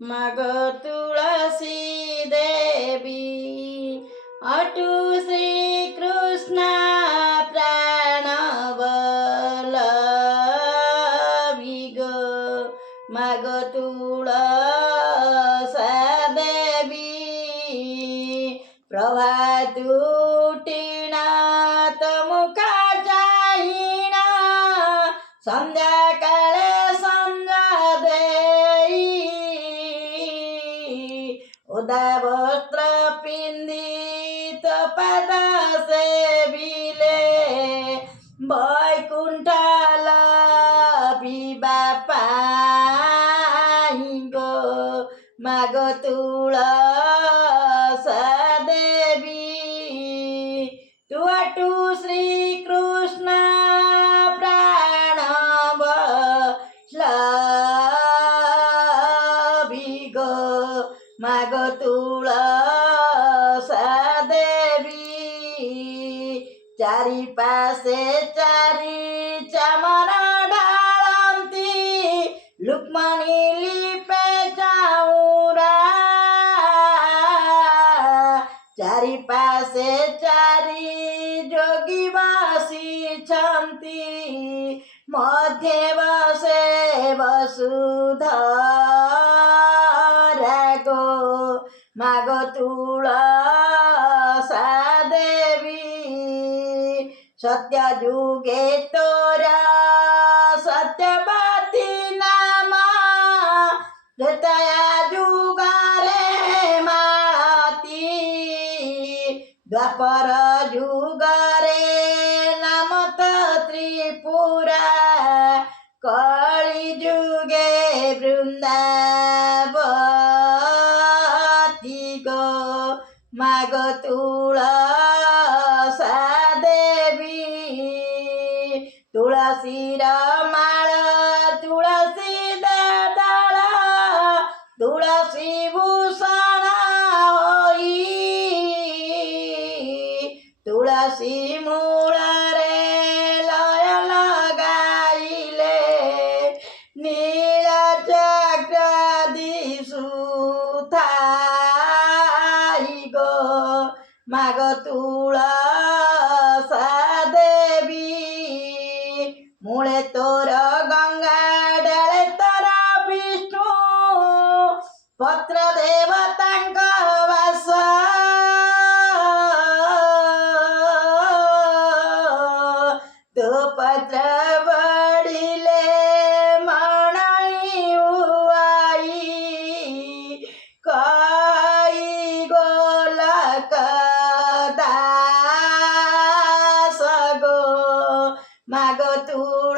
मग तुळसी देवी ado Shri Krishna प्राणवल्लभी ग मग तुळसा देवी प्रभात उठिणा मुखाच्या हिणा संध्याकाळे संध्या देई उदा वस्त्र पिंदित पद सेविले वैकुंठाला बापा गो माग तुळसा देवी तू अटू श्री कृष्ण प्राणवल्लभी ग माग तुळसा देवी चारी पासे चारी चामर ढाळंती लुक्मणी लिपे चाऊरा चारी पासे चारी जोगी बसिछन्ति मध्ये बसे वसुधरा गो माग तुळसा देवी सत्य जुगे तोरा सत्यवती नामा त्रेतया जुगारे माती द्वापर जुगरे नामत त्रिपुरा कळि जुगे वृंदावती गो माग तुळसा देवी तुळसीर माळ तुळसी दळ तुळसी भूषण होई तुळसी मूळ रे लय लगाइले नील चक्र दिसुथाई गो माग तुळसा देवी मूळे तोर गंगा डाळे तर विष्णु पत्र देवतांक वास तो पत्र बढिले मणई उवाई काई गोलक दास गो माग तुळ